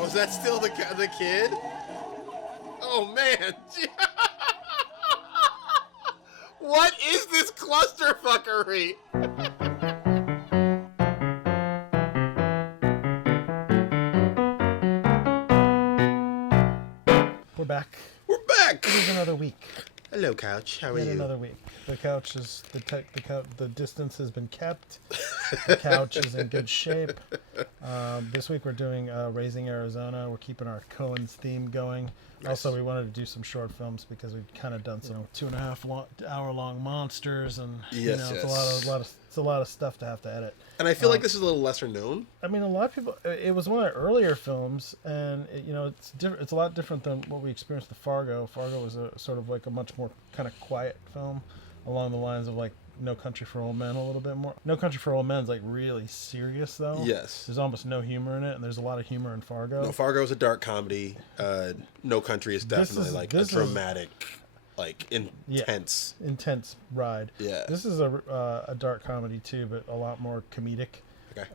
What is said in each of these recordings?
Oh, is that still the kid? Oh man! What is this clusterfuckery? We're back. We're back. It is another week. Hello, couch. How are Yet you? another week. The couch is the distance has been kept. The couch is in good shape. This week we're doing Raising Arizona. We're keeping our Coen's theme going. Nice. Also, we wanted to do some short films because we've kind of done some 2.5 hour long monsters, and Yes, it's a lot of stuff to have to edit. And I feel like this is a little lesser known. I mean, a lot of people. It was one of the earlier films, and it's different. It's a lot different than what we experienced with Fargo. Fargo was a sort of like a much more kind of quiet film, along the lines of like No Country for Old Men a little bit more. No Country for Old Men's like really serious though. Yes. There's almost no humor in it, and there's a lot of humor in Fargo. No, Fargo is a dark comedy. No Country is definitely a dramatic, intense. Intense ride. Yeah. This is a dark comedy too, but a lot more comedic. Okay.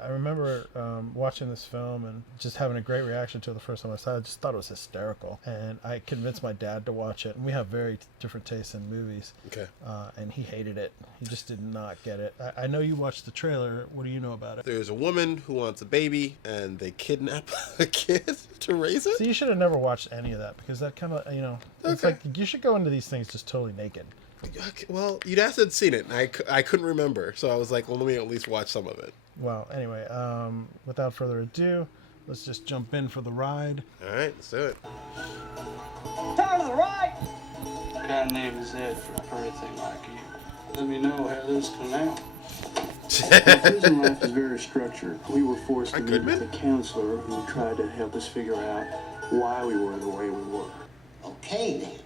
I remember watching this film and just having a great reaction to it the first time I saw it. I just thought it was hysterical. And I convinced my dad to watch it. And we have very different tastes in movies. Okay. And he hated it. He just did not get it. I know you watched the trailer. What do you know about it? There's a woman who wants a baby, and they kidnap a kid to raise it. So you should have never watched any of that, because that kind of, it's Okay. like you should go into these things just totally naked. Okay, well, you'd asked had seen it, and I couldn't remember, so I was like, well, let me at least watch some of it. Well, anyway, without further ado, let's just jump in for the ride. All right, let's do it. Turn to the right! Guy named Zed for a pretty thing like you. Let me know how this come out. Prison life is very structured. We were forced to meet with Goodman? a counselor who tried to help us figure out why we were the way we were. Okay then.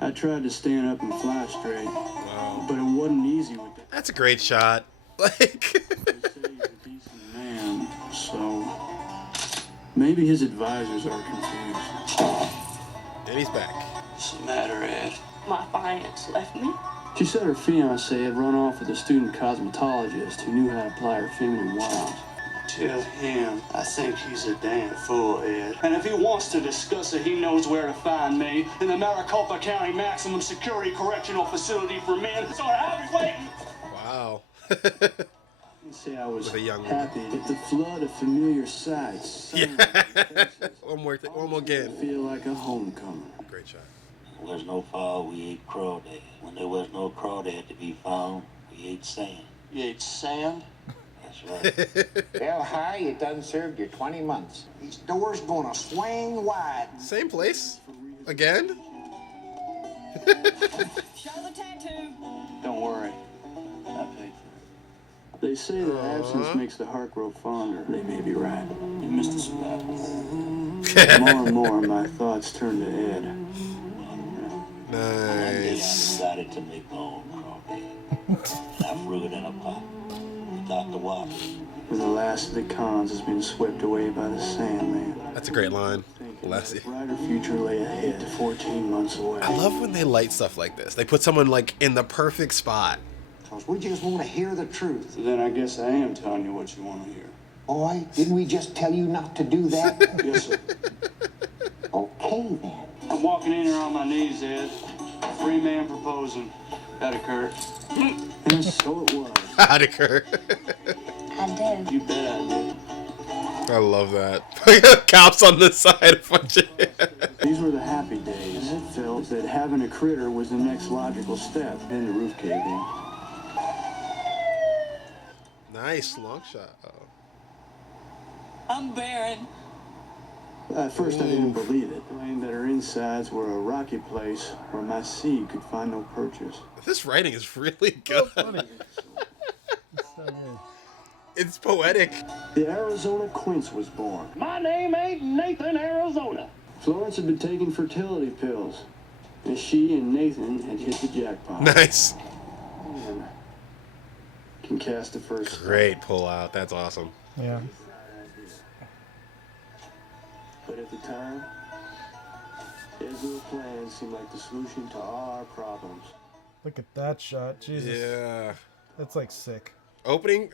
I tried to stand up and fly straight, Wow. but it wasn't easy with that. That's a great shot. Like, They say he's a decent man, so maybe his advisors are confused. and he's back. What's the matter, Ed? My finance left me. She said her fiancé had run off with a student cosmetologist who knew how to apply her feminine wiles. Tell him I think he's a damn fool, Ed. And if he wants to discuss it, he knows where to find me in the Maricopa County Maximum Security Correctional Facility for Men. So I'll be waiting. Wow. I say I was With a young happy at the flood of familiar sights. Yeah. One more I again. feel like a homecoming. Great shot. There was no fall, we ate crawdad. When there was no crawdad to be found, we ate sand. You ate sand? That's right. Well, hi, you done served your 20 months. These doors gonna swing wide. Same place? Again? Show the tattoo. Don't worry, I paid for it. They say that absence makes the heart grow fonder. They may be right. You missed the spot. More and more, my thoughts turn to Ed. One day I Nice. decided to make my own crawdad. And I threw it in a pot without the water. And the last of the cons has been swept away by the Sandman. That's a great line. Thinking Bless that you. a brighter future lay ahead, 14 months away. I love when they light stuff like this. They put someone like in the perfect spot. Cause we just wanna hear the truth. So then I guess I am telling you what you want to hear. Boy, didn't we just tell you not to do that? Yes, sir. Okay then. I'm walking in here on my knees, Ed. Free man proposing. That occurred. And so it was. How'd occur? I did. You bet I did. I love that. Cops on the side of punching. These were the happy days. It felt that having a critter was the next logical step. Then the roof caved in. Nice long shot. Oh. I'm barren. At first, I didn't believe it. Claimed that her insides were a rocky place where my seed could find no purchase. This writing is really good. Funny. It's so good. It's poetic. The Arizona Quince was born. My name ain't Nathan, Arizona. Florence had been taking fertility pills, and she and Nathan had hit the jackpot. Nice. And can cast the first. Great pull out. That's awesome. Yeah. But at the time, his little plan seemed like the solution to all our problems. Look at that shot. Jesus. Yeah. That's like sick. Opening.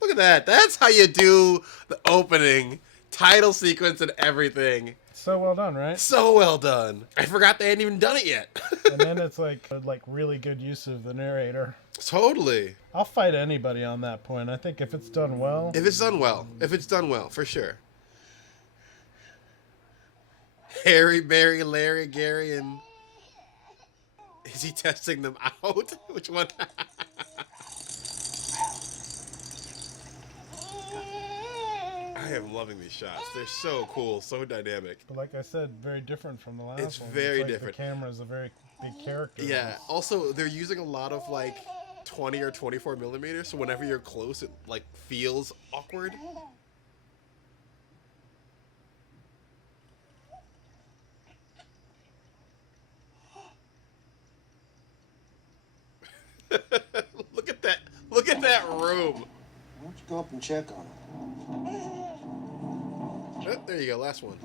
Look at that. That's how you do the opening Title sequence and everything. So well done, right? So well done. I forgot they hadn't even done it yet. And then it's like really good use of the narrator. Totally. I'll fight anybody on that point. I think if it's done well. If it's done well, for sure. Harry, Barry, Larry, Gary, and... Is he testing them out? Which one? I am loving these shots. They're so cool, so dynamic. But like I said, very different from the last one. It's very like different. The camera is a very big character. Yeah. Also, they're using a lot of like 20 or 24 millimeters, so whenever you're close, it like feels awkward. Look at that! Look at that room. Why don't you go up and check on him? Oh, there you go, last one.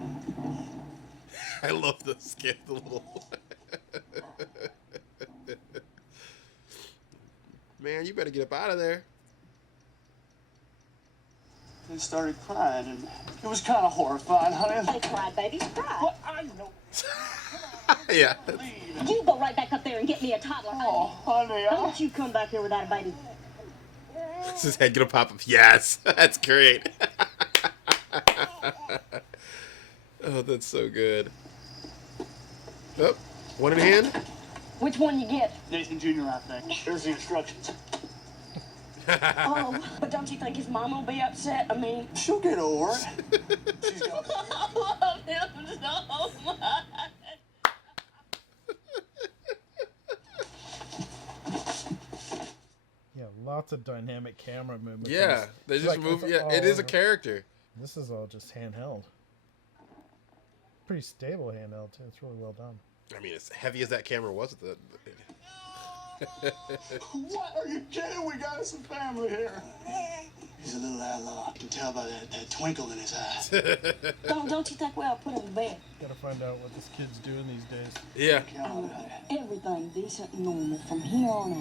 I love the skip, the little... Man, you better get up out of there. They started crying, and it was kind of horrifying, honey. They cried, babies cried. What? I know. Yeah. You go right back up there and get me a toddler. Oh, honey, Don't you come back here without a baby. Is his head gonna pop up? Yes! That's great. Oh, that's so good. Oh, one in hand? Which one you get? Nathan Jr., I think. There's the instructions. Oh, but don't you think his mom will be upset? I mean, She'll get over it. She's got I love him so much. Yeah, lots of dynamic camera movement. Yeah, they just move. Yeah, it is a character. This is all just handheld. Pretty stable handheld too. It's really well done. I mean, as heavy as that camera was at the... What are you kidding? We got us some family here. He's a little outlaw. You can tell by that twinkle in his eyes. Don't you think we ought to put him to bed? Gotta find out what this kid's doing these days. Yeah. Everything decent and normal from here on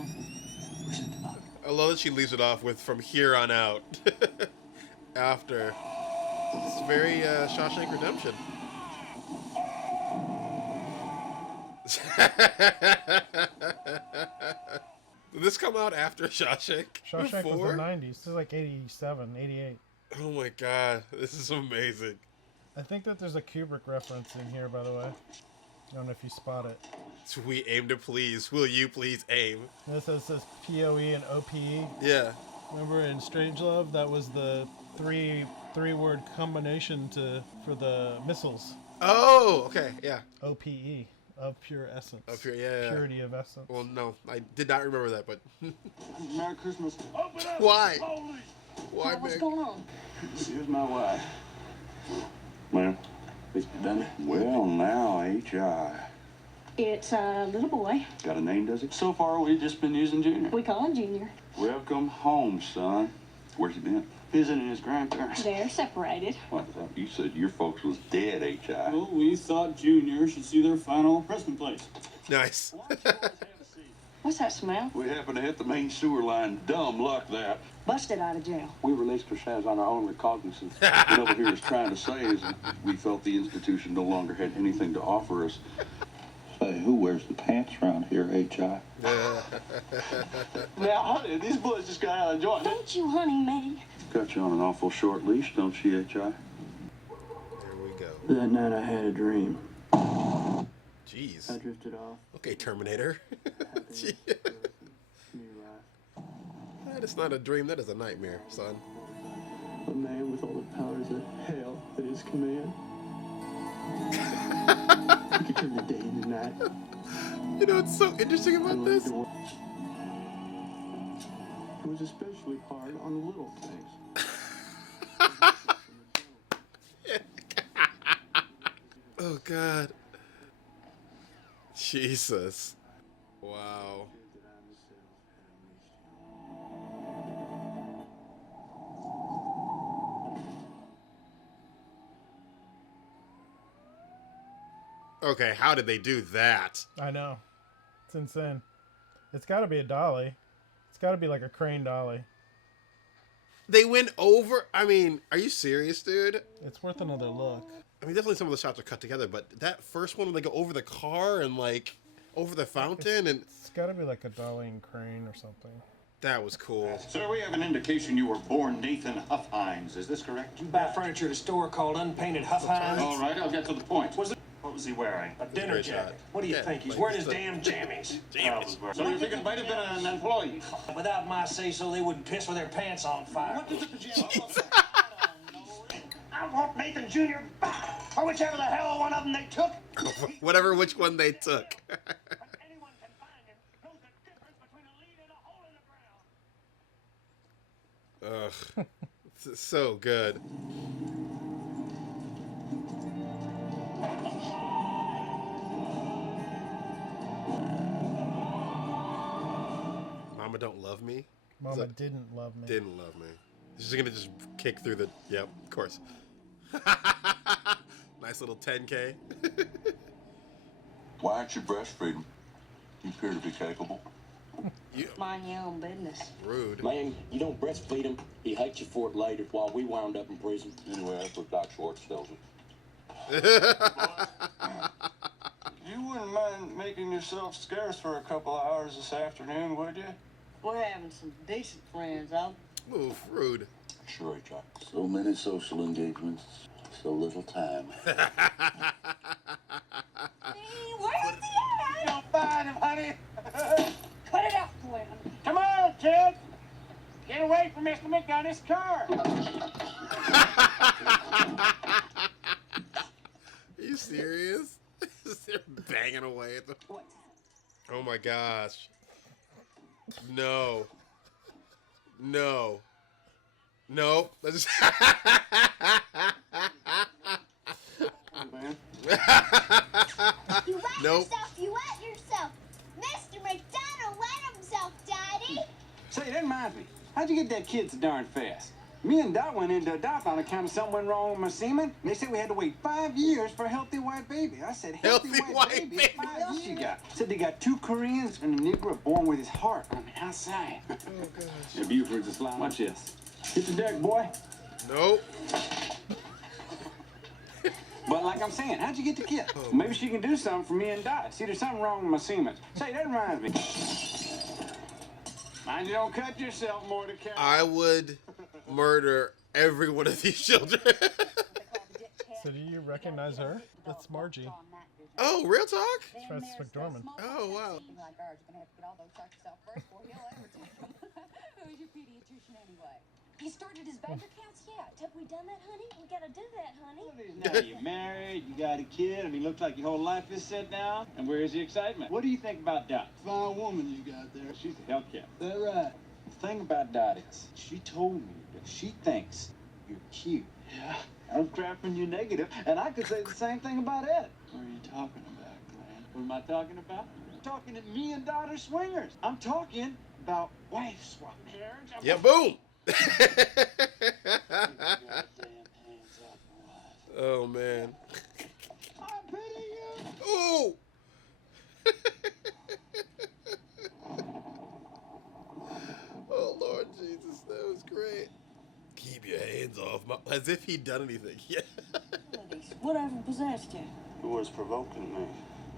out. I love that she leaves it off with "from here on out." After. It's very Shawshank Redemption. Did this come out after Shawshank? Shawshank was Before? the 90s. This is like 87, 88. Oh my god, this is amazing. I think that there's a Kubrick reference in here, by the way. I don't know if you spot it. So we aim to please. Will you please aim? This says POE and OPE. Yeah. Remember in Strangelove, that was the three-word combination for the missiles. Oh, okay, yeah. OPE, of pure essence. Of pure, yeah. Purity of essence. Well, no, I did not remember that, but Merry Christmas. Open up. why? Holy. Why, What's Meg? going on? Here's my wife. Ma'am. It's done it. Well, now, H.I. It's a little boy. Got a name, does it? So far, we've just been using Junior. We call him Junior. Welcome home, son. Where's he been? Visiting his grandparents. They're separated. Well, I thought you said your folks was dead, H.I. Well, we thought Junior should see their final resting place. Nice. What's that smell? We happened to hit the main sewer line. Dumb luck, that. Busted out of jail. We released ourselves on our own recognizance. What over here is trying to say is that we felt the institution no longer had anything to offer us. Say, who wears the pants around here, H.I.? Now, honey, these boys just got out of the joint. Don't you honey me? Got you on an awful short leash, don't she, H.I.? There we go. That night I had a dream. Jeez. I drifted off. Okay, Terminator. Happiness, Gee. new life. That is not a dream, that is a nightmare, son. A man with all the powers of hell at his command. He could turn the day into night. You know what's so interesting about this? It was especially hard on the little things. Oh, God. Jesus. Wow. Okay, how did they do that? I know. It's insane. It's got to be a dolly. It's got to be like a crane dolly. They went over. I mean, are you serious, dude? It's worth another look. I mean, definitely some of the shots are cut together, but that first one, when they go over the car and like over the fountain, and It's got to be like a Darlene Crane or something. that was cool. Sir, we have an indication you were born Nathan Huffhines. Is this correct? You buy furniture at a store called Unpainted Huffhines? All right, I'll get to the point. What was he wearing? A dinner great jacket. shot. What do you Yeah, think? He's like, wearing his it's a- damn jammies. So you think it might have been an employee? Without my say-so, they wouldn't piss with their pants on fire. What did the pajamas? I want Nathan Jr. back, or whichever the hell one of them they took. Whatever, which one they took. Anyone can find him knows the difference between a lead and a hole in the ground. Ugh, it's so good. Mama don't love me. Mama that- didn't love me. Didn't love me. She's gonna just kick through the. Yep, of course. Nice little 10K. Why aren't you breastfeeding? You appear to be capable. Mind your own business. Rude. Man, you don't breastfeed him, he hates you for it later while we wound up in prison. Anyway, that's what Doc Schwartz tells me. You wouldn't mind making yourself scarce for a couple of hours this afternoon, would you? We're having some decent friends, Oof, rude. Sure, Chuck. So many social engagements, so little time. Where's the You'll find him, honey. Cut it out, Glenn. Come on, kid. Get away from Mr. McGonagall's car. Are you serious? They're banging away at the. Oh my gosh. No. No. No. Let's You wet Nope. yourself, you wet yourself. Mr. McDonald wet himself, Daddy. Say, that reminds me. How'd you get that kid so darn fast? Me and Dot went into adopt on account of something went wrong with my semen. And they said we had to wait 5 years for a healthy white baby. I said, healthy white baby? 5 years you got? Said they got 2 Koreans and a Negro born with his heart on the outside. Oh, gosh. Yeah, Buford's a slime. Watch this. Hit the deck, boy. Nope. But like I'm saying, how'd you get the kid? Maybe she can do something for me and Dot. See, there's something wrong with my semen. Say, that reminds me. Mind you don't cut yourself, Mordecai. I would murder every one of these children. So do you recognize her? That's Margie. Oh, real talk? It's Frances McDormand. Oh, wow. Who's your pediatrician anyway? He started his bank accounts yet? Have we done that, honey? We gotta do that, honey. Now you're married, you got a kid, I mean, looks like your whole life is set down. And where's the excitement? What do you think about Dot? Fine woman you got there. She's a health cap. That right? The thing about Dot is, she told me that she thinks you're cute. Yeah. I'm crapping you negative, and I could say the same thing about Ed. What are you talking about, Glenn? What am I talking about? I'm talking that me and Dot are swingers. I'm talking about wife swap marriage. Yeah, boom. Oh, man. I pity you. Ooh. Oh, Lord Jesus, that was great. Keep your hands off my... As if he'd done anything. Yeah. Whatever possessed you? Who was provoking me?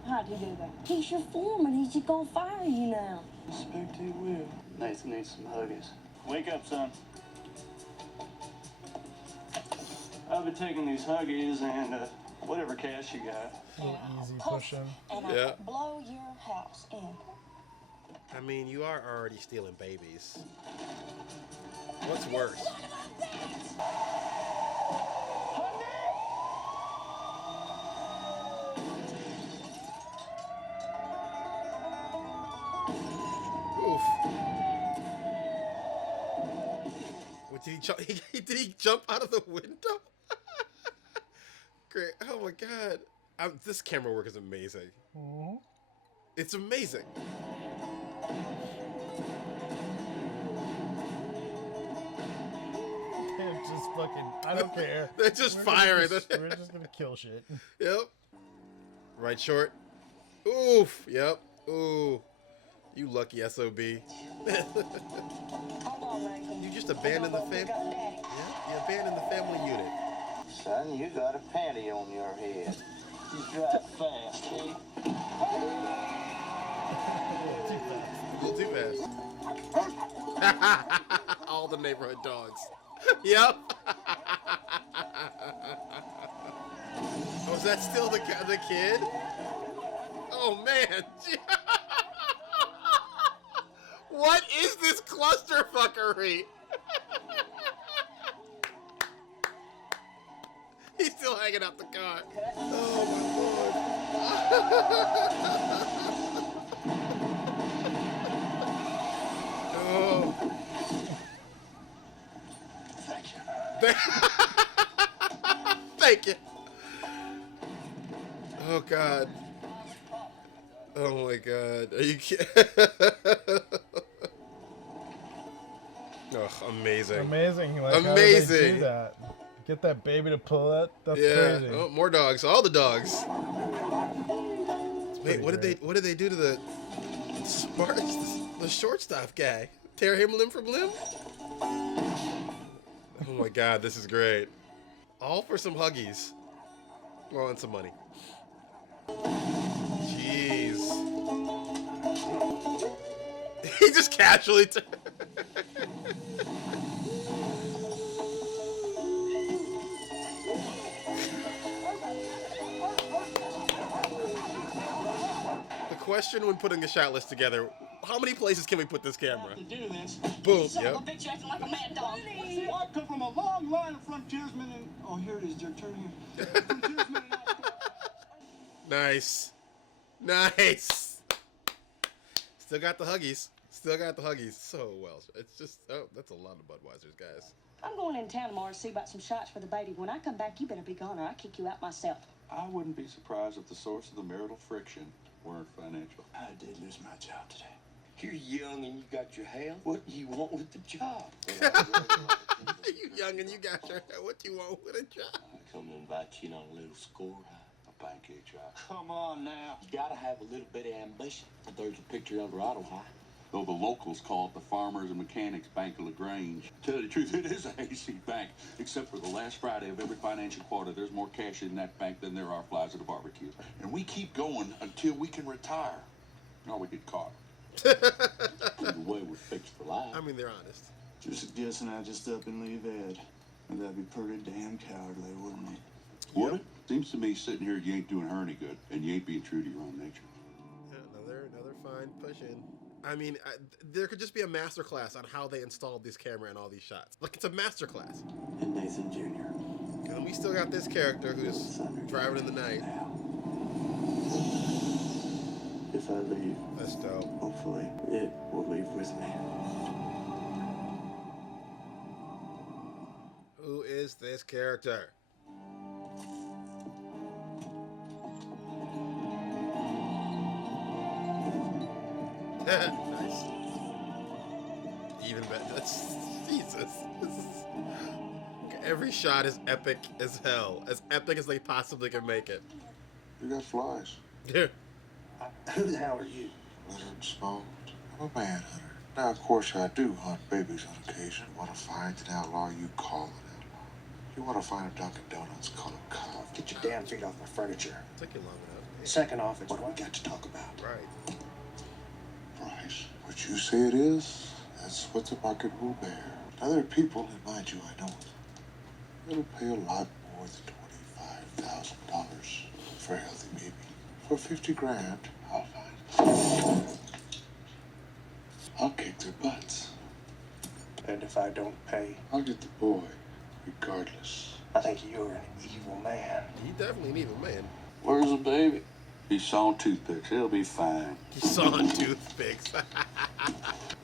How'd he do that? He's your foreman. He's just gonna fire you now. Expect he will. Nathan needs some huggies. Wake up, son. I've been taking these huggies and whatever cash you got. A little easy pushing. And Yeah. I'll blow your house in. I mean, you are already stealing babies. What's worse? Oof. What, did he jump? Did he jump out of the window? Great. Oh my god. This camera work is amazing. It's amazing. They're just fucking, I don't care. They're just We're firing. We're just gonna kill shit. Yep. Right short. Oof. Yep. Ooh. You lucky SOB. You Hold on, Nathan. just abandoned the family. Yeah, you abandoned the family unit. Son, you got a panty on your head. You drive fast, eh? A little too fast. All the neighborhood dogs. Yep. Oh, is that still the kid? Oh, man. What is this clusterfuckery? He's still hanging out the car. Oh, my Lord. Oh. Thank you. Thank you. Oh, God. Oh, my God. Are you kidding? Oh, amazing. Amazing. Like, Amazing. How did they do that? Get that baby to pull that? That's crazy. Oh, more dogs. All the dogs. Wait, what did they do to the shortstop guy? Tear him limb from limb? Oh my God, this is great. All for some huggies. Well, and some money. Jeez. He just casually The question when putting the shot list together, how many places can we put this camera? To do this. Boom. Son Yep. of a bitch, you acting like a mad dog. I come from a long line of frontiersmen and... Oh, here it is, Dirk. Turn here. Frontiersmen and... Nice. Nice. Still got the huggies. Still got the huggies. So well. It's just, oh, that's a lot of Budweisers, guys. I'm going in town tomorrow to see about some shots for the baby. When I come back, you better be gone or I'll kick you out myself. I wouldn't be surprised if the source of the marital friction weren't financial. I did lose my job today. You're young and you got your hair. What do you want with the job? You young and you got your hair. What you want with a job? I come to invite you in on a little score. A pancake job. Come on now. You gotta have a little bit of ambition. There's a picture of Auto High. Though the locals call it the Farmers and Mechanics Bank of LaGrange. Tell you the truth, it is a hasty bank. Except for the last Friday of every financial quarter, there's more cash in that bank than there are flies at a barbecue. And we keep going until we can retire. Or we get caught. Either way, we're fixed for life. I mean, they're honest. You're suggesting I just up and leave Ed. And that'd be pretty damn cowardly, wouldn't it? Would it? Seems to me sitting here, you ain't doing her any good. And you ain't being true to your own nature. Yeah, another fine push in. I mean, there could just be a master class on how they installed this camera and all these shots. Like, it's a master class. And Nathan Jr. And we still got this character who's driving in the night. If I leave, That's dope. hopefully it will leave with me. Who is this character? Nice. Even better. That's Jesus. Every shot is epic as hell. As epic as they possibly can make it. You got flies. Yeah. Who the hell are you? Leonard Smoke. I'm a manhunter. Now, of course, I do hunt babies on occasion. Want to find an outlaw, you call an outlaw. You want to find a Dunkin' Donuts, call him Cobb. Get your damn feet off my furniture. Took you long enough. Second off, it's what we got to talk about. Right. Price. What you say it is, that's what the market will bear. Now, there are people, and mind you, I know it, that'll pay a lot more than $25,000 for a healthy baby. For 50 grand, I'll find it. I'll kick their butts. And if I don't pay, I'll get the boy, regardless. I think you're an evil man. He definitely an evil man. Where's the baby? He's sawing toothpicks. He'll be fine. He's sawing toothpicks.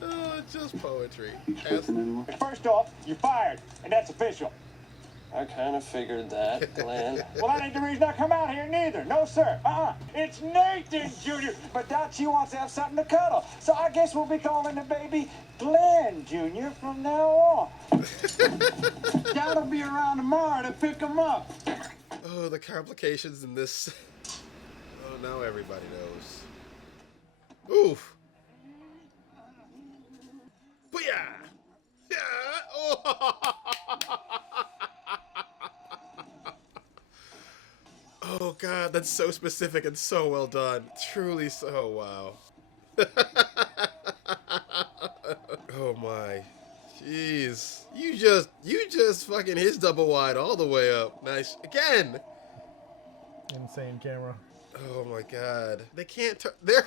Oh, it's just poetry. Expecting anyone? First off, you're fired, and that's official. I kind of figured that, Glenn. Well, that ain't the reason I come out here neither. No, sir. It's Nathan Jr., but Dottie wants to have something to cuddle. So I guess we'll be calling the baby Glenn Jr. from now on. Dot'll be around tomorrow to pick him up. Oh, the complications in this. Oh, now everybody knows. Oof. Booyah! Yeah! Oh! Oh god, that's so specific and so well done. Truly so, wow. Oh my. Jeez. You just fucking his double wide all the way up. Nice. Again! Insane camera. Oh my god. They can't they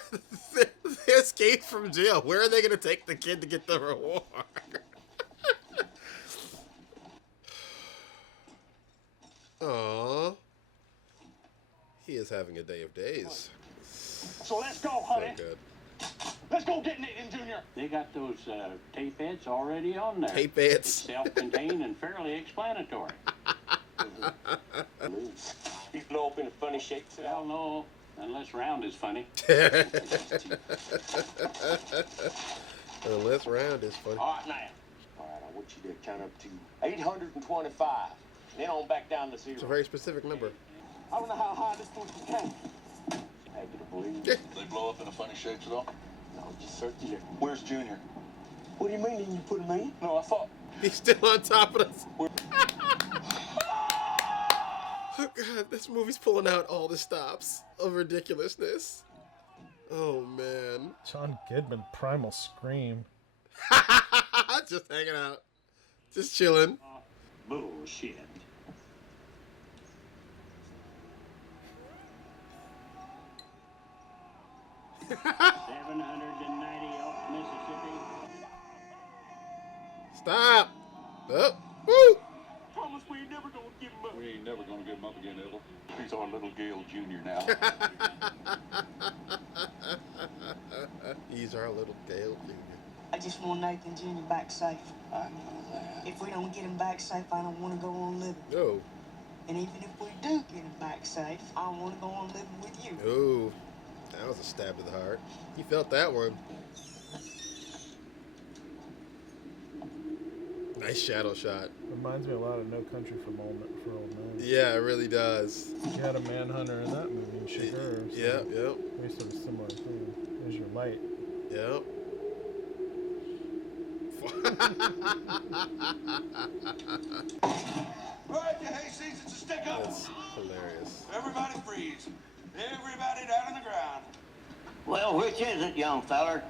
escaped from jail. Where are they gonna take the kid to get the reward? Aww. He is having a day of days. So let's go, honey. So good. Let's go get Nathan Jr. They got those tape ads already on there. Tape ads. It's self-contained and fairly explanatory. You blow up in a funny shape, so Hell no, unless round is funny. Unless round is funny. All right, now. All right, I want you to count up to 825. Then on back down to 0. It's a very specific number. I don't know how high this one can. Happy to believe. They blow up in a funny shape at all? No, just circular. Where's Junior? What do you mean? Didn't you put him in? No, I thought. He's still on top of us. Oh god, this movie's pulling out all the stops of ridiculousness. Oh man. John Goodman, Primal Scream. Just hanging out. Just chilling. Bullshit. $790 off Mississippi. Stop. Oh. Woo. Promise we ain't never gonna give him up. We ain't never gonna get him up again, Ethel. He's our little Gale Jr. now. He's our little Dale Jr. I just want Nathan Jr. back safe. I know that. If we don't get him back safe, I don't want to go on living. Oh. And even if we do get him back safe, I want to go on living with you. Oh. That was a stab to the heart. He felt that one. Nice shadow shot. Reminds me a lot of No Country for Old Men. Yeah, it really does. You had a manhunter in that movie, and Sugar. So Yeah, yep. very sort of similar thing. There's your light. Yep. Right, your hay season's to stick up. That's hilarious. Everybody freeze. Everybody down on the ground. Well, which is it, young feller?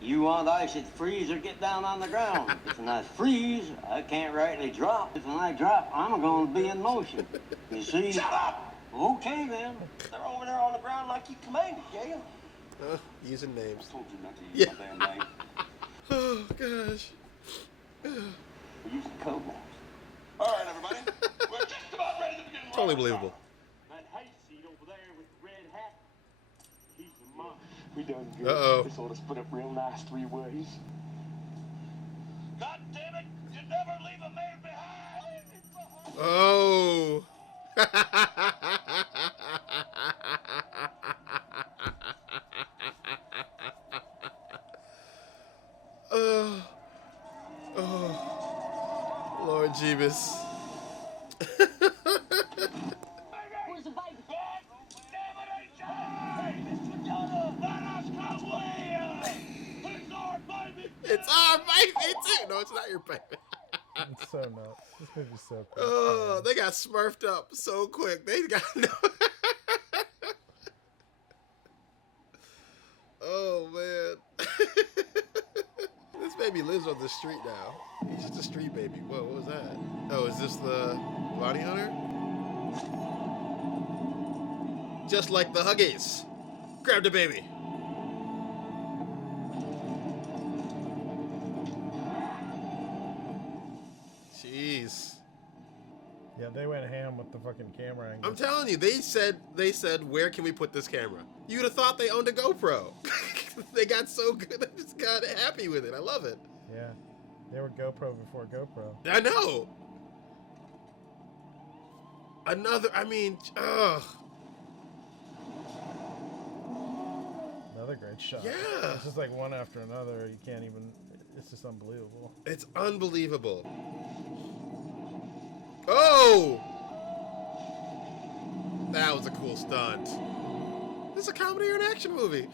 You want ice at freeze or get down on the ground? If I freeze, I can't rightly drop. If I drop, I'm going to be in motion. You see? Shut up! Okay, then. They're over there on the ground like you commanded, Gale. Using names. I told you not to use Yeah. my damn name. Oh, gosh. We're using code names. All right, everybody. We're just about ready to begin. Totally believable. That hayseed over there with the red hat, he's the monk. We done good. Uh-oh. This ought to split up real nice 3 ways. God damn it! You never leave a man behind! Oh. Oh. Lord Jeebus. Where's the baby? It's our baby too. No, it's not your baby. It's so nuts. This movie's so cool. Oh, they got smurfed up so quick. They got no. Oh man. This baby lives on the street now. He's just a street baby. Whoa, what was that? Oh, is this the bounty hunter? Just like the Huggies. Grab the baby. Jeez. Yeah, they went ham with the fucking camera angle. I'm telling you, they said, where can we put this camera? You'd have thought they owned a GoPro. They got so good, they just got happy with it. I love it. Yeah. They were GoPro before GoPro. I know. Ugh. Another great shot. Yeah. It's just like one after another. You can't even, it's just unbelievable. It's unbelievable. Oh! That was a cool stunt. This is a comedy or an action movie.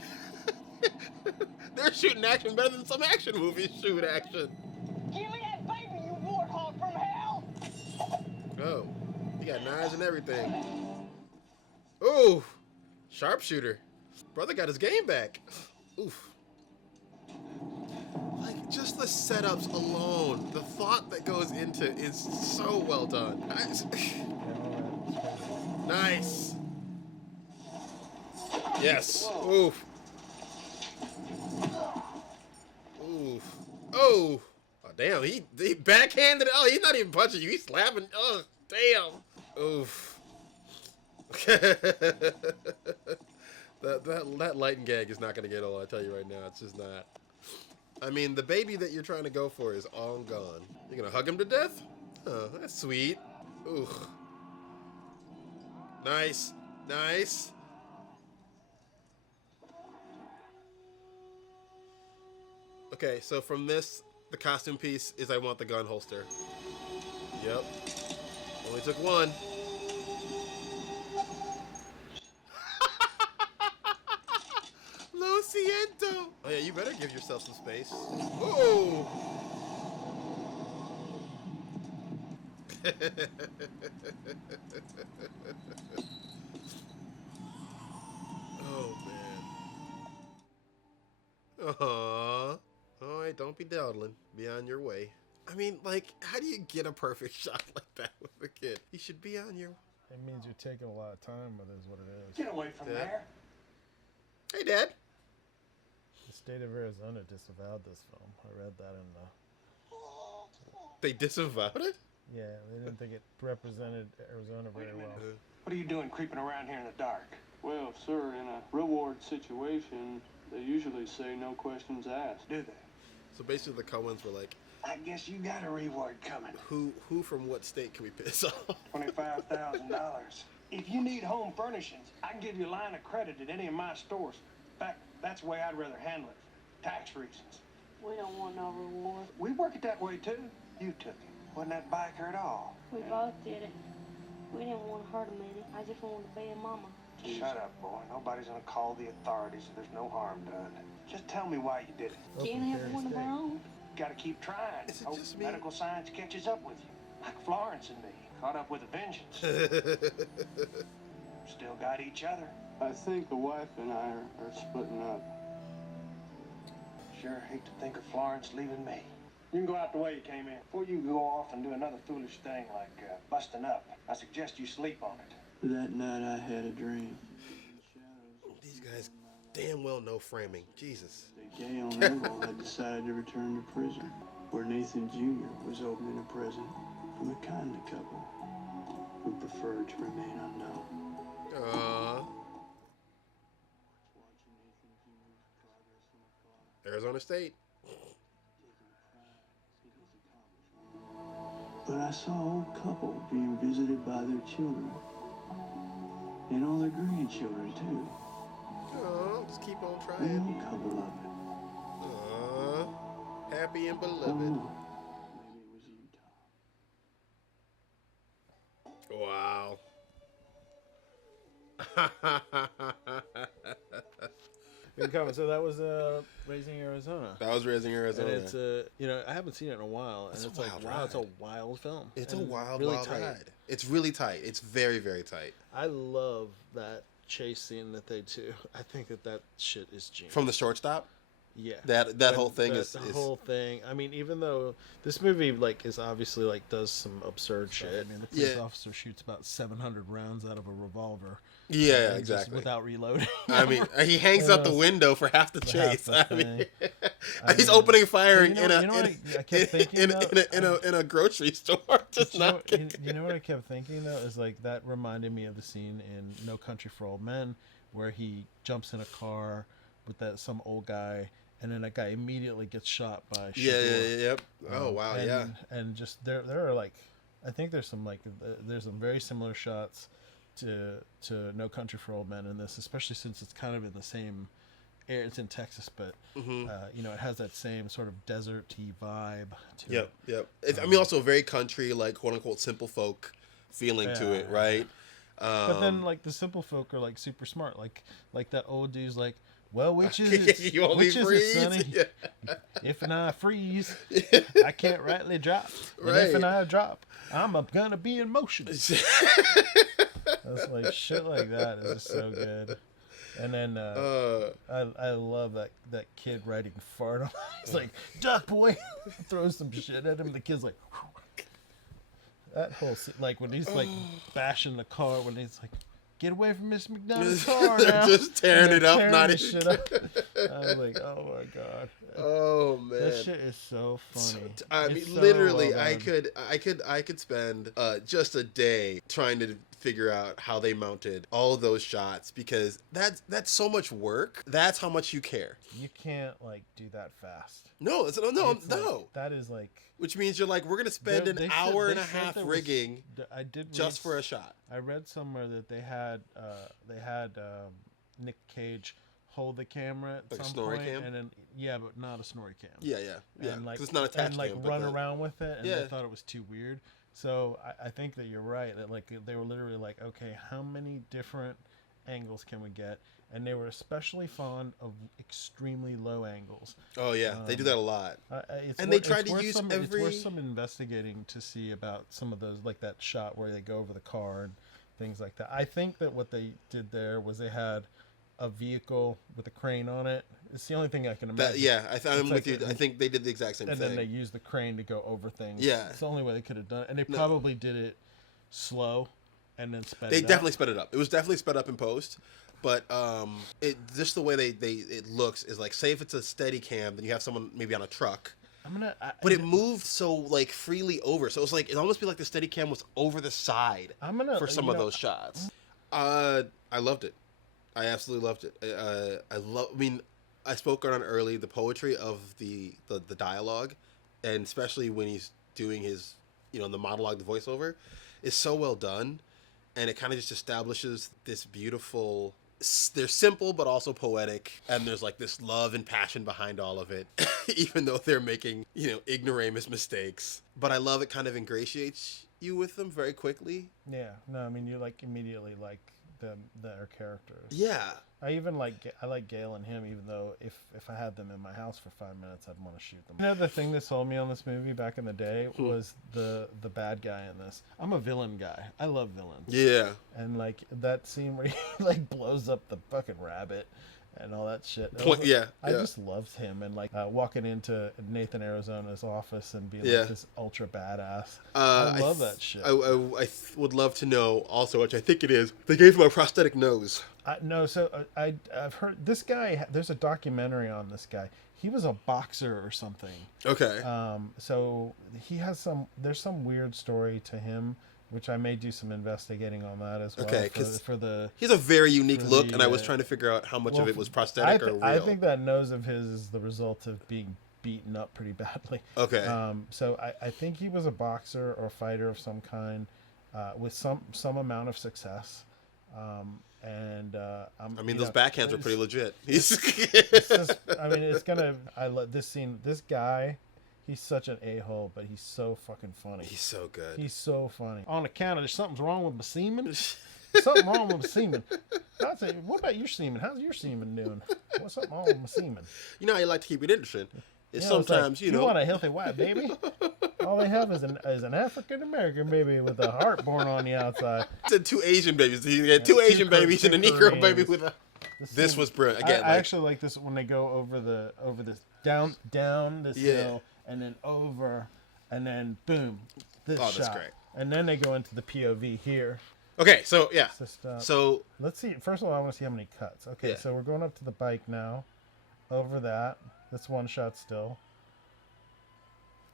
They're shooting action better than some action movies shoot action. Give me that baby, you warthog from hell! Oh, he got knives and everything. Ooh, sharpshooter. Brother got his game back. Oof. Like, just the setups alone, the thought that goes into it is so well done. Nice. Yes. Oof. Oof. Oh. Oh, damn. He backhanded it. Oh, he's not even punching you. He's slapping. Oh, damn. Oof. that light and gag is not going to get old, I tell you right now. It's just not. I mean, the baby that you're trying to go for is all gone. You're going to hug him to death? Oh, that's sweet. Ooh. Nice. Nice. Okay, so from this, the costume piece is I want the gun holster. Yep. Only took one. Lo siento. Oh yeah, you better give yourself some space. Oh. Oh man. Aww. Alright, don't be dawdling. Be on your way. I mean, like, how do you get a perfect shot like that with a kid? You should be on your... It means you're taking a lot of time with it is what it is. Get away from there. Hey, Dad. The state of Arizona disavowed this film. I read that in the... They disavowed it? Yeah, they didn't think it represented Arizona very well. What are you doing creeping around here in the dark? Well, sir, in a reward situation, they usually say no questions asked. Do they? So basically the Coens were like, I guess you got a reward coming. Who from what state can we piss off? $25,000. If you need home furnishings, I can give you a line of credit at any of my stores. In fact, that's the way I'd rather handle it, for tax reasons. We don't want no reward. We work it that way, too. You took it. Wasn't that biker at all? We both did it. We didn't want to hurt him any. I just wanted to be a mama. Shut up, boy. Nobody's gonna call the authorities if there's no harm done. Just tell me why you did it. Can't have one of our own. Gotta keep trying. Is it Hope just me? medical science catches up with you. Like Florence and me. Caught up with a vengeance. Still got each other. I think the wife and I are splitting up. Sure hate to think of Florence leaving me. You can go out the way you came in. Before you go off and do another foolish thing like busting up, I suggest you sleep on it. That night I had a dream. These guys damn well know framing. Jesus. The gay on Errol had decided to return to prison, where Nathan Jr. was opening a present from a kind couple who preferred to remain unknown. Arizona State. But I saw an old couple being visited by their children. And all their grandchildren, too. Oh, just keep on They trying. all come beloved. Happy and Oh, beloved. no. Wow. Good comment. So that was Raising Arizona. That was Raising Arizona. And it's I haven't seen it in a while, and it's like, wow, it's a wild film. It's and a wild, really wild tight. ride. It's really tight. It's very, very tight. I love that chase scene that they do. I think that shit is genius. From the shortstop? Yeah. That whole thing is... The whole thing. I mean, even though this movie, like, is obviously, like, does some absurd shit. I mean, the police officer shoots about 700 rounds out of a revolver. Yeah, just exactly. without reloading. I mean, he hangs out the window for half the chase. half the I mean, thing. he's opening fire in a grocery store. Just not you know what I kept thinking, though, is, like, that reminded me of the scene in No Country for Old Men where he jumps in a car with some old guy, and then that guy immediately gets shot by Yep. Oh, wow, yeah. And just, there are, like, I think there's some very similar shots to No Country for Old Men in this, especially since it's kind of in the same area. It's in Texas, but, it has that same sort of desert-y vibe to it. Yep. I mean, also very country, like, quote-unquote, simple folk feeling to it, right? But then, like, the simple folk are, like, super smart. Like that old dude's like, Well, which is it? You want me Which is freeze? it, sonny? Yeah. If and I freeze, I can't rightly drop. And Right. if and I drop, I'm gonna be in motion. That's like shit like that is just so good. And then I love that kid writing fart on. He's like, "Duck boy," throws some shit at him. The kid's like, whew. That whole scene, like when he's like bashing the car, when he's like, "Get away from Miss McDonald's car now!" Just tearing it up, tearing not the even. shit up. I was like, "Oh my god!" Oh man, that shit is so funny. I It's mean, so literally, well done. I could spend just a day trying to figure out how they mounted all of those shots because that's so much work. That's how much you care. You can't like do that fast. No, no. It's like, that is like. Which means you're like, we're gonna spend an hour and a half rigging just for a shot. I read somewhere that they had Nick Cage hold the camera at Like a some snorri point, cam? and then but not a snorri cam. Yeah. And like 'Cause it's not attached and like cam, but run the- around with it, and Yeah. they thought it was too weird. So I think that you're right. That like they were literally like, okay, how many different angles can we get? And they were especially fond of extremely low angles. Oh yeah, they do that a lot. They tried to use It's worth some investigating to see about some of those, like that shot where they go over the car and things like that. I think that what they did there was they had a vehicle with a crane on it. It's the only thing I can imagine. I'm with you. I think they did the exact same thing. And then they used the crane to go over things. Yeah. It's the only way they could have done it. And they probably did it slow and then sped it up. They definitely sped it up. It was definitely sped up in post. But it just the way it looks is like, say if it's a steady cam, then you have someone maybe on a truck. But it moved so like freely over, so it's like it almost be like the steady cam was over the side for some of those shots. I loved it. I absolutely loved it. I mean, I spoke on early the poetry of the dialogue, and especially when he's doing his the monologue, the voiceover, is so well done, and it kind of just establishes this beautiful. They're simple but also poetic, and there's like this love and passion behind all of it, even though they're making ignoramus mistakes. But I love it. Kind of ingratiates you with them very quickly. Yeah, no, I mean you like immediately like their characters. Yeah, I like Gale and him, even though if I had them in my house for 5 minutes, I'd want to shoot them. The thing that sold me on this movie back in the day was the bad guy in this. I'm a villain guy. I love villains. Yeah. And like that scene where he like blows up the fucking rabbit and all that shit. I just loved him, and like walking into Nathan Arizona's office and being like this ultra badass. I love that shit. I would love to know also, which I think it is, they gave him a prosthetic nose. I've heard this guy. There's a documentary on this guy. He was a boxer or something. Okay. So he has there's some weird story to him, which I may do some investigating on that as well. Okay, because he has a very unique look, and I was trying to figure out how much of it was prosthetic or real. I think that nose of his is the result of being beaten up pretty badly. Okay. So I think he was a boxer or fighter of some kind, with some amount of success. I mean, those backhands are pretty legit. I love this scene. This guy, he's such an a-hole, but he's so fucking funny. He's so good. He's so funny. On account of something's wrong with my semen. Something wrong with my semen. I'd say, what about your semen? How's your semen doing? What's something wrong with my semen? You know how you like to keep it interesting. It's sometimes, you want a healthy white baby? All they have is an African American baby with a heart born on the outside. It's 2 Asian babiys. You get two Asian babies and a Negro baby with a. This was brilliant. Again, I actually like this when they go over this down this hill and then over and then boom, this shot. That's great. And then they go into the POV here. Okay, so yeah. So let's see. First of all, I want to see how many cuts. Okay, so we're going up to the bike now. Over that. That's one shot still.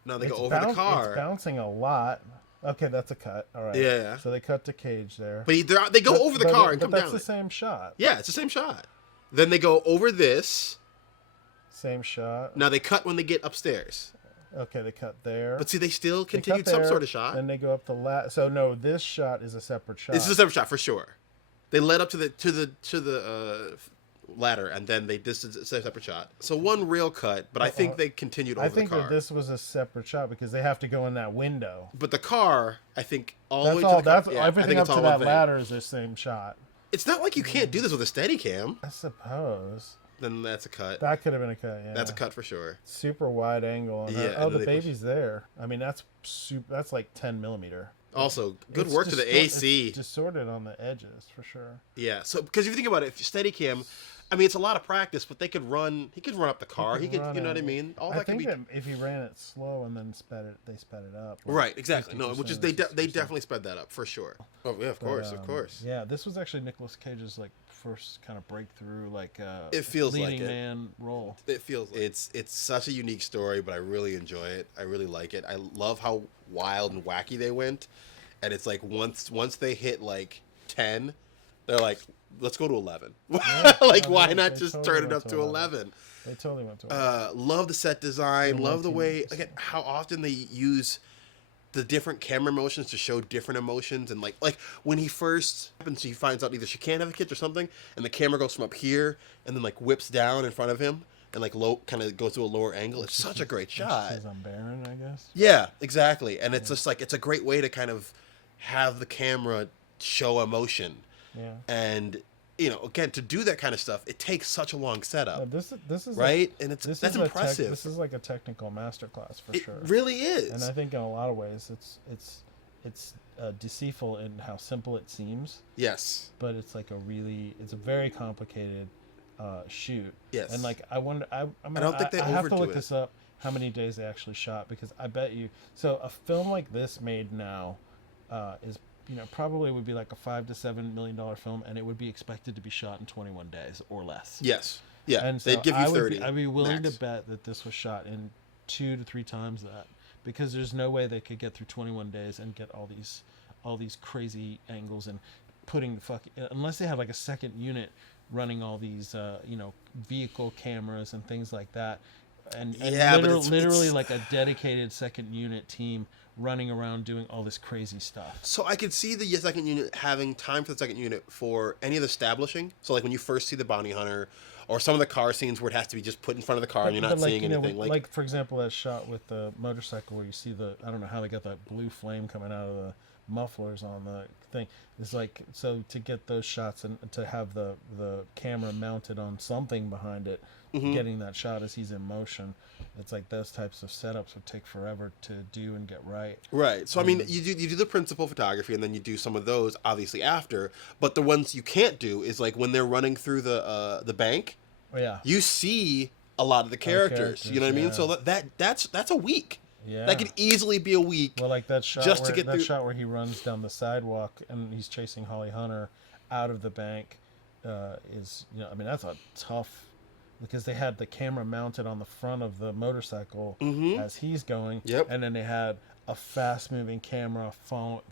Now they go over the car. It's bouncing a lot. Okay, that's a cut. All right. Yeah. So they cut to Cage there. But they go over the car and come down. That's the same shot. Yeah, it's the same shot. Then they go over this. Same shot. Now they cut when they get upstairs. Okay, they cut there. But see, they still continued some sort of shot. Then they go up the So no, this shot is a separate shot. This is a separate shot for sure. They led up to the ladder, and then this is a separate shot. So one real cut, but I think they continued over the car. I think that this was a separate shot because they have to go in that window. But the car, I think, everything up to that ladder is the same shot. It's not like you can't do this with a Steadicam. I suppose. then that's a cut. That could have been a cut. Yeah, That's a cut for sure. Super wide angle. On Yeah. oh, the baby's there. I mean, that's that's like 10 millimeter. Also, good work to the AC. It's distorted on the edges for sure. Yeah. So because if you think about it, if Steadicam, I mean, it's a lot of practice, but he could run up the car. He could, you know what I mean? All that could be. That if he ran it slow and then they sped it up. Like right. Exactly. No, which is they definitely sped that up for sure. Oh yeah, of course. Yeah, this was actually Nicolas Cage's like first kind of breakthrough, like it feels leading like man role. It feels like it's such a unique story, but I really enjoy it. I really like it. I love how wild and wacky they went, and it's like once they hit like 10, they're like, let's go to 11. Yeah, why not just totally turn it up to 11? They totally went to 11. Love the set design. Love the way, again, how often they use the different camera motions to show different emotions. And like when he first happens, he finds out either she can't have kids or something, and the camera goes from up here and then like whips down in front of him and like low kind of goes to a lower angle. It's such a great shot. She's unbarren, I guess. Yeah, exactly. And it's just like, it's a great way to kind of have the camera show emotion. Yeah. And you know, again, to do that kind of stuff, it takes such a long setup. This is right, and that's impressive. This is like a technical masterclass for sure. It really is. And I think in a lot of ways, it's deceitful in how simple it seems. Yes. But it's like it's a very complicated shoot. Yes. And like I wonder, I don't think they I have to look overdo it. this up. How many days they actually shot? Because I bet you. So a film like this made now is, you know, probably would be like a $5 to $7 million film, and it would be expected to be shot in 21 days or less. Yes. Yeah. And so they'd give you 30. I'd be willing max. to bet that this was shot in 2 to 3 times that, because there's no way they could get through 21 days and get all these crazy angles and putting unless they have like a second unit running all these vehicle cameras and things like that, and yeah, literally like a dedicated second unit team running around doing all this crazy stuff. So I could see the second unit having time for the second unit for any of the establishing. So like when you first see the bounty hunter, or some of the car scenes where it has to be just put in front of the car and you're not seeing anything. Like for example, that shot with the motorcycle where you see I don't know how they got that blue flame coming out of the mufflers on the thing. It's like, so to get those shots and to have the camera mounted on something behind it, getting that shot as he's in motion, it's like those types of setups would take forever to do and get right. Right. So I mean, you do the principal photography, and then you do some of those obviously after. But the ones you can't do is like when they're running through the bank. Oh, yeah. You see a lot of the characters. You know what I mean? So that's a week. Yeah. That could easily be a week. Well, like that shot just to get through. Shot where he runs down the sidewalk and he's chasing Holly Hunter out of the bank is, you know, I mean, that's a tough, because they had the camera mounted on the front of the motorcycle as he's going. Yep. And then they had a fast moving camera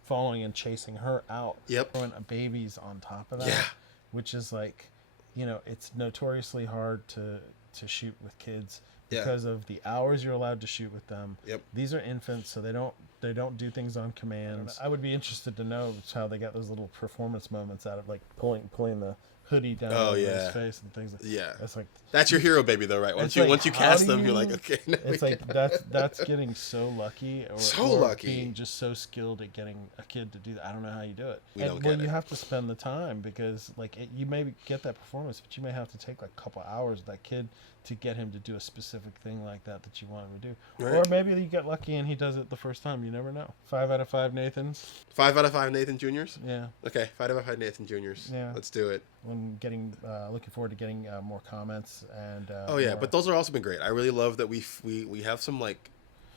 following and chasing her out. Yep. Throwing babies on top of that. Yeah. Which is like, you know, it's notoriously hard to shoot with kids because of the hours you're allowed to shoot with them. Yep. These are infants, so they don't do things on commands. I would be interested to know how they got those little performance moments out of like pulling the hoodie down over his face and things. That's like, that's your hero baby though, right? Once you cast them, you're like, okay. It's like that's getting so lucky, or lucky, being just so skilled at getting a kid to do that. I don't know how you do it. You have to spend the time, because like you may get that performance, but you may have to take like a couple hours with that kid to get him to do a specific thing like that you want him to do. Right. Or maybe you get lucky and he does it the first time. You never know. 5 out of 5 Nathans. 5 out of 5 Nathan Juniors. Yeah. Okay, 5 out of 5 Nathan Juniors. Yeah. Let's do it. I'm looking forward to getting more comments and. But those are also been great. I really love that we have some like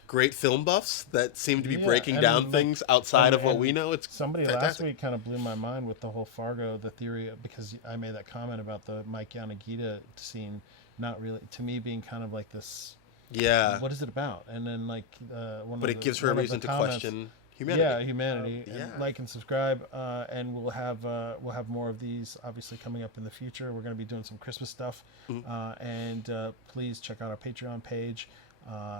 great film buffs that seem to be breaking down things outside of what we know. It's somebody fantastic. Last week kind of blew my mind with the whole Fargo, the theory, because I made that comment about the Mike Yanagita scene, not really, to me, being kind of like this. Yeah. What is it about? And then like it gives her a reason to question humanity. Yeah, humanity. And like and subscribe, and we'll have more of these obviously coming up in the future. We're going to be doing some Christmas stuff, and please check out our Patreon page.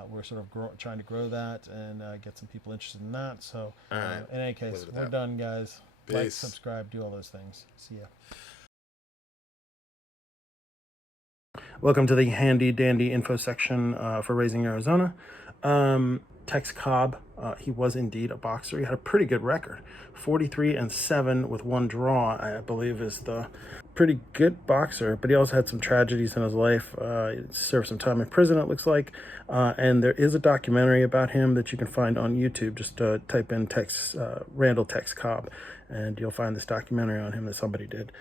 We're sort of trying to grow that and get some people interested in that. So, in any case, we're done, guys. Peace. Like, subscribe, do all those things. See ya. Welcome to the handy dandy info section for Raising Arizona. Tex Cobb he was indeed a boxer. He had a pretty good record. 43-7 with 1 draw, I believe, is the pretty good boxer. But he also had some tragedies in his life. He served some time in prison, it looks like. And there is a documentary about him that you can find on YouTube. Just type in Randall Tex Cobb, and you'll find this documentary on him that somebody did.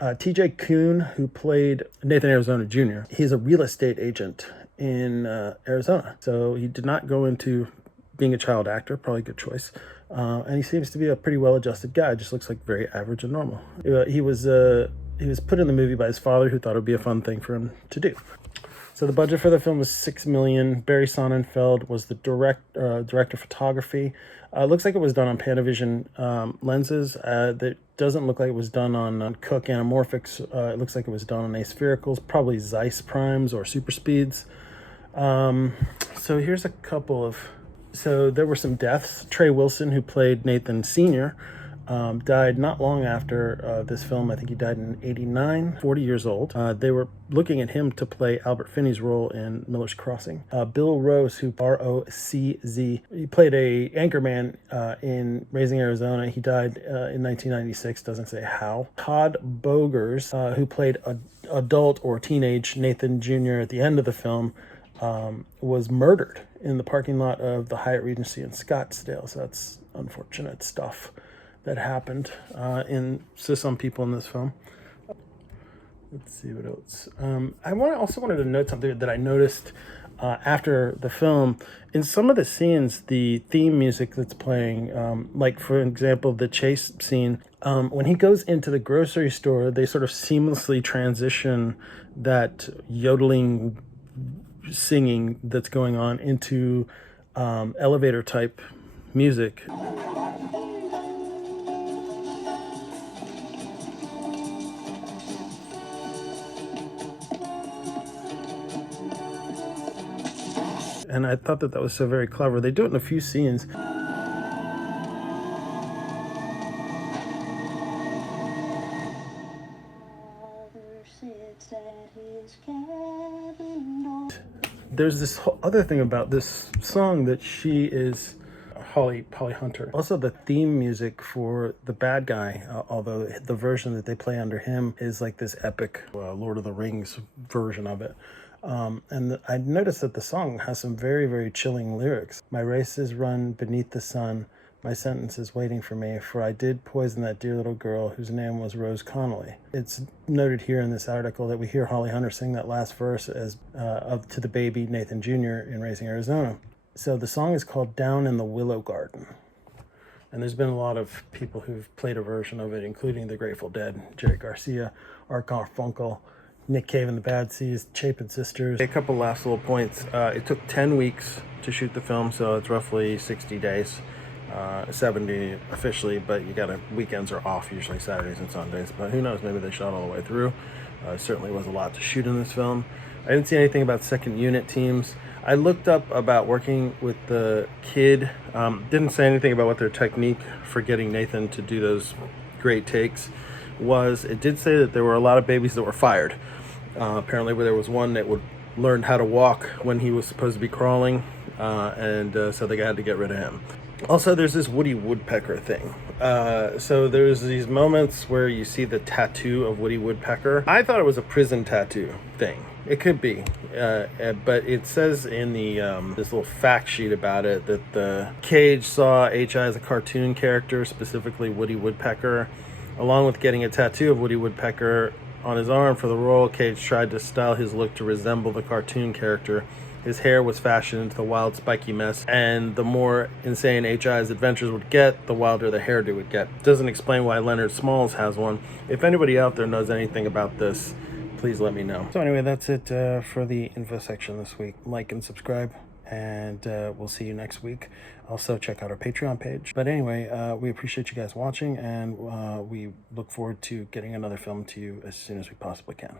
TJ Coen, who played Nathan Arizona Jr., he's a real estate agent in Arizona. So he did not go into being a child actor, probably a good choice. And he seems to be a pretty well-adjusted guy, just looks like very average and normal. He was put in the movie by his father, who thought it would be a fun thing for him to do. So the budget for the film was $6 million. Barry Sonnenfeld was the director of photography. It looks like it was done on Panavision lenses. That doesn't look like it was done on Cook Anamorphics. It looks like it was done on aspherical, probably Zeiss primes or super speeds. So here's a couple of... So there were some deaths. Trey Wilson, who played Nathan Sr., died not long after this film. I think he died in 89, 40 years old. They were looking at him to play Albert Finney's role in Miller's Crossing. Bill Rose, who R-O-C-Z, he played a anchorman in Raising Arizona. He died in 1996, doesn't say how. Todd Bogers, who played adult or teenage Nathan Jr. at the end of the film, was murdered in the parking lot of the Hyatt Regency in Scottsdale. So that's unfortunate stuff that happened to some people in this film. Let's see what else. I also wanted to note something that I noticed after the film. In some of the scenes, the theme music that's playing, like for example, the chase scene, when he goes into the grocery store, they sort of seamlessly transition that yodeling singing that's going on into elevator type music. And I thought that was so very clever. They do it in a few scenes. There's this whole other thing about this song that she is Holly Hunter. Also, the theme music for the bad guy, although the version that they play under him is like this epic Lord of the Rings version of it. And I noticed that the song has some very, very chilling lyrics. My races run beneath the sun. My sentence is waiting for me, for I did poison that dear little girl whose name was Rose Connolly. It's noted here in this article that we hear Holly Hunter sing that last verse as to the baby Nathan Jr. in Raising Arizona. So the song is called Down in the Willow Garden. And there's been a lot of people who've played a version of it, including the Grateful Dead, Jerry Garcia, Art Garfunkel, Nick Cave and the Bad Seeds, Chapin Sisters. A couple last little points. It took 10 weeks to shoot the film, so it's roughly 60 days. 70 officially, but weekends are off, usually Saturdays and Sundays, but who knows, maybe they shot all the way through. Certainly was a lot to shoot in this film. I didn't see anything about second unit teams. I looked up about working with the kid. Didn't say anything about what their technique for getting Nathan to do those great takes was. It did say that there were a lot of babies that were fired. Apparently there was one that learned how to walk when he was supposed to be crawling, and so they had to get rid of him. Also, there's this Woody Woodpecker thing. So there's these moments where you see the tattoo of Woody Woodpecker. I thought it was a prison tattoo thing. It could be, but it says in the this little fact sheet about it that the Cage saw H.I. as a cartoon character, specifically Woody Woodpecker. Along with getting a tattoo of Woody Woodpecker on his arm for the role, Cage tried to style his look to resemble the cartoon character. His hair was fashioned into the wild, spiky mess, and the more insane H.I.'s adventures would get, the wilder the hairdo would get. Doesn't explain why Leonard Smalls has one. If anybody out there knows anything about this, please let me know. So anyway, that's it for the info section this week. Like and subscribe, and we'll see you next week. Also, check out our Patreon page. But anyway, we appreciate you guys watching, and we look forward to getting another film to you as soon as we possibly can.